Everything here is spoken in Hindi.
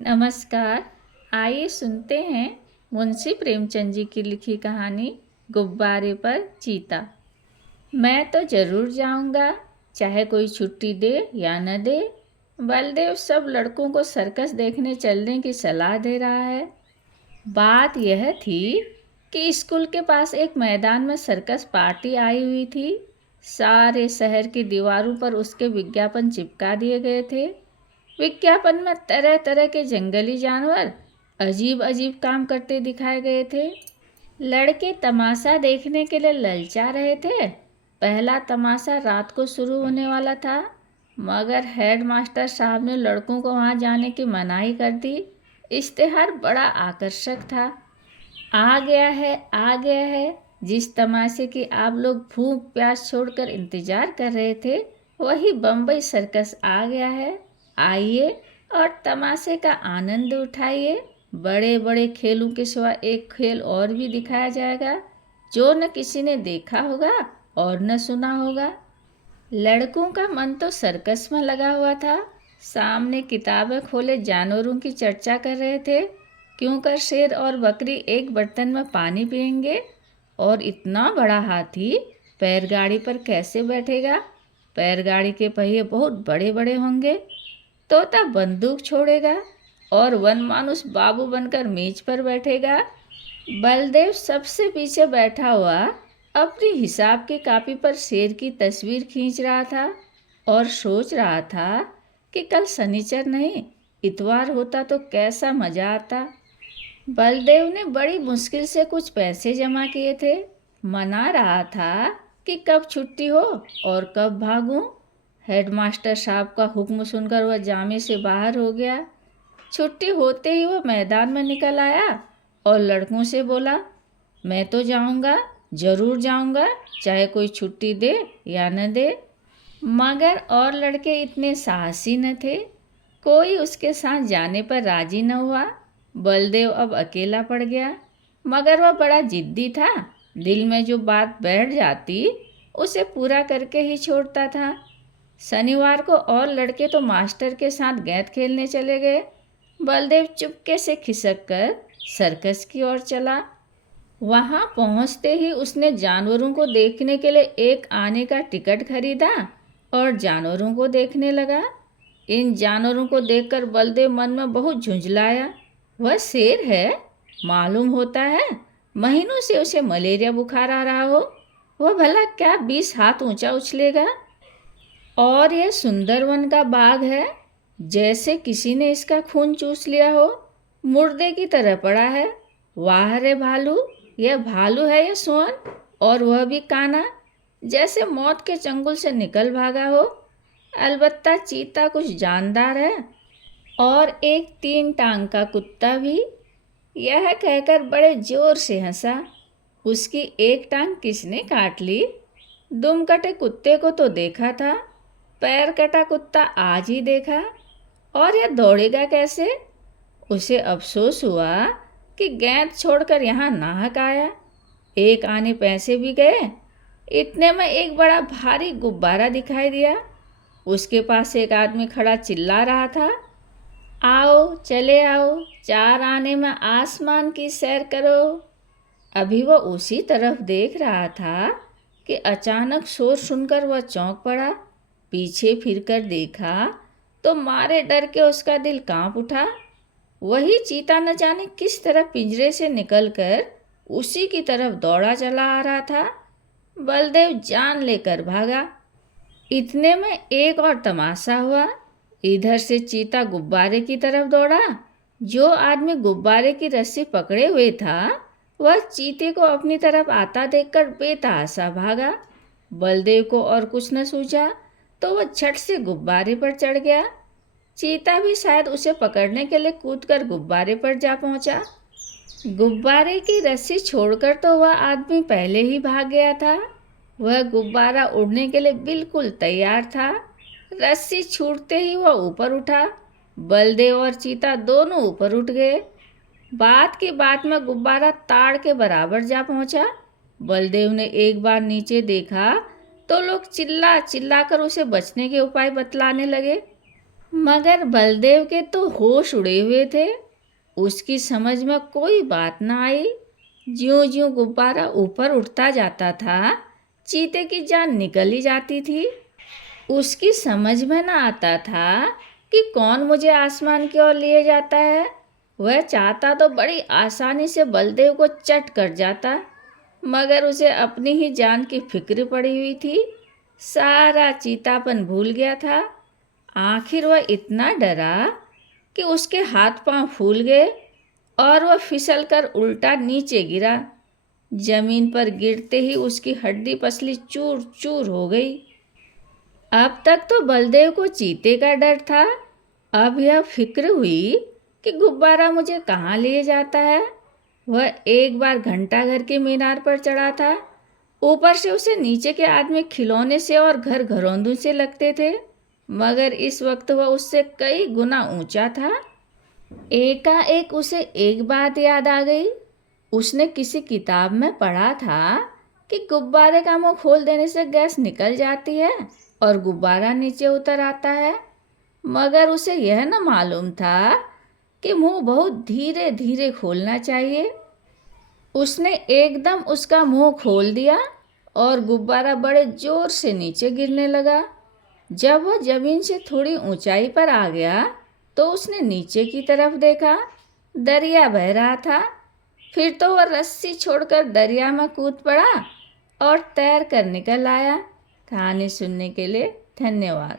नमस्कार। आइए सुनते हैं मुंशी प्रेमचंद जी की लिखी कहानी गुब्बारे पर चीता। मैं तो जरूर जाऊंगा, चाहे कोई छुट्टी दे या न दे। बलदेव सब लड़कों को सर्कस देखने चलने की सलाह दे रहा है। बात यह थी कि स्कूल के पास एक मैदान में सर्कस पार्टी आई हुई थी। सारे शहर की दीवारों पर उसके विज्ञापन चिपका दिए गए थे। विज्ञापन में तरह तरह के जंगली जानवर अजीब अजीब काम करते दिखाए गए थे। लड़के तमाशा देखने के लिए ललचा रहे थे। पहला तमाशा रात को शुरू होने वाला था, मगर हेडमास्टर साहब ने लड़कों को वहां जाने की मनाही कर दी। इश्तेहार बड़ा आकर्षक था। आ गया है, आ गया है। जिस तमाशे की आप लोग भूख प्यास छोड़कर इंतजार कर रहे थे, वही बम्बई सर्कस आ गया है। आइए और तमाशे का आनंद उठाइए। बड़े बड़े खेलों के सिवा एक खेल और भी दिखाया जाएगा, जो न किसी ने देखा होगा और न सुना होगा। लड़कों का मन तो सर्कस में लगा हुआ था। सामने किताबें खोले जानवरों की चर्चा कर रहे थे। क्यों कर शेर और बकरी एक बर्तन में पानी पिएंगे, और इतना बड़ा हाथी बैलगाड़ी पर कैसे बैठेगा। बैलगाड़ी के पहिए बहुत बड़े बड़े होंगे। तोता बंदूक छोड़ेगा और वन मानुस बाबू बनकर मेज पर बैठेगा। बलदेव सबसे पीछे बैठा हुआ अपनी हिसाब की कॉपी पर शेर की तस्वीर खींच रहा था और सोच रहा था कि कल शनिचर नहीं, इतवार होता तो कैसा मजा आता। बलदेव ने बड़ी मुश्किल से कुछ पैसे जमा किए थे। मना रहा था कि कब छुट्टी हो और कब भागूं। हेडमास्टर साहब का हुक्म सुनकर वह जामे से बाहर हो गया। छुट्टी होते ही वह मैदान में निकल आया और लड़कों से बोला, मैं तो जाऊंगा, जरूर जाऊंगा, चाहे कोई छुट्टी दे या न दे। मगर और लड़के इतने साहसी न थे। कोई उसके साथ जाने पर राजी न हुआ। बलदेव अब अकेला पड़ गया, मगर वह बड़ा जिद्दी था। दिल में जो बात बैठ जाती, उसे पूरा करके ही छोड़ता था। शनिवार को और लड़के तो मास्टर के साथ गेंद खेलने चले गए। बलदेव चुपके से खिसक कर सर्कस की ओर चला। वहां पहुंचते ही उसने जानवरों को देखने के लिए एक आने का टिकट खरीदा और जानवरों को देखने लगा। इन जानवरों को देखकर बलदेव मन में बहुत झुंझलाया। वह शेर है, मालूम होता है। महीनों से उसे मलेरिया बुखार आ रहा हो, वह भला क्या 20 हाथ ऊंचा उछलेगा। और यह सुंदरवन का बाघ है, जैसे किसी ने इसका खून चूस लिया हो, मुर्दे की तरह पड़ा है। वाह रे भालू, यह भालू है या सोन, और वह भी काना, जैसे मौत के चंगुल से निकल भागा हो। अलबत्ता चीता कुछ जानदार है, और एक 3 टांग का कुत्ता भी। यह कहकर बड़े जोर से हंसा। उसकी एक टांग किसने काट ली? दुम कटे कुत्ते को तो देखा था, पैर कटा कुत्ता आज ही देखा। और यह दौड़ेगा कैसे? उसे अफसोस हुआ कि गेंद छोड़कर यहाँ नाहक आया। एक आने पैसे भी गए। इतने में एक बड़ा भारी गुब्बारा दिखाई दिया। उसके पास एक आदमी खड़ा चिल्ला रहा था, आओ चले आओ, 4 आने में आसमान की सैर करो। अभी वह उसी तरफ देख रहा था कि अचानक शोर सुनकर वह चौंक पड़ा। पीछे फिरकर देखा तो मारे डर के उसका दिल कांप उठा। वही चीता न जाने किस तरह पिंजरे से निकलकर उसी की तरफ दौड़ा चला आ रहा था। बलदेव जान लेकर भागा। इतने में एक और तमाशा हुआ। इधर से चीता गुब्बारे की तरफ दौड़ा। जो आदमी गुब्बारे की रस्सी पकड़े हुए था, वह चीते को अपनी तरफ आता देखकर बेतहाशा भागा। बलदेव को और कुछ न सूझा तो वह झट से गुब्बारे पर चढ़ गया। चीता भी शायद उसे पकड़ने के लिए कूदकर गुब्बारे पर जा पहुंचा। गुब्बारे की रस्सी छोड़कर तो वह आदमी पहले ही भाग गया था। वह गुब्बारा उड़ने के लिए बिल्कुल तैयार था। रस्सी छूटते ही वह ऊपर उठा। बलदेव और चीता दोनों ऊपर उठ गए। बात की बात में गुब्बारा ताड़ के बराबर जा पहुंचा। बलदेव ने एक बार नीचे देखा तो लोग चिल्ला चिल्ला कर उसे बचने के उपाय बतलाने लगे। मगर बलदेव के तो होश उड़े हुए थे। उसकी समझ में कोई बात ना आई। ज्यों ज्यों गुब्बारा ऊपर उठता जाता था, चीते की जान निकल ही जाती थी। उसकी समझ में ना आता था कि कौन मुझे आसमान की ओर लिए जाता है। वह चाहता तो बड़ी आसानी से बलदेव को चट कर जाता, मगर उसे अपनी ही जान की फिक्र पड़ी हुई थी। सारा चीतापन भूल गया था। आखिर वह इतना डरा कि उसके हाथ पांव फूल गए और वह फिसल कर उल्टा नीचे गिरा। जमीन पर गिरते ही उसकी हड्डी पसली चूर चूर हो गई। अब तक तो बलदेव को चीते का डर था, अब यह फिक्र हुई कि गुब्बारा मुझे कहाँ ले जाता है। वह एक बार घंटाघर के मीनार पर चढ़ा था। ऊपर से उसे नीचे के आदमी खिलौने से और घर घरौंदों से लगते थे, मगर इस वक्त वह उससे कई गुना ऊंचा था। एकाएक उसे एक बात याद आ गई। उसने किसी किताब में पढ़ा था कि गुब्बारे का मुंह खोल देने से गैस निकल जाती है और गुब्बारा नीचे उतर आता है, मगर उसे यह न मालूम था कि मुंह बहुत धीरे धीरे खोलना चाहिए। उसने एकदम उसका मुंह खोल दिया और गुब्बारा बड़े जोर से नीचे गिरने लगा। जब वह जमीन से थोड़ी ऊंचाई पर आ गया तो उसने नीचे की तरफ देखा। दरिया बह रहा था। फिर तो वह रस्सी छोड़कर दरिया में कूद पड़ा और तैर कर निकल आया। कहानी सुनने के लिए धन्यवाद।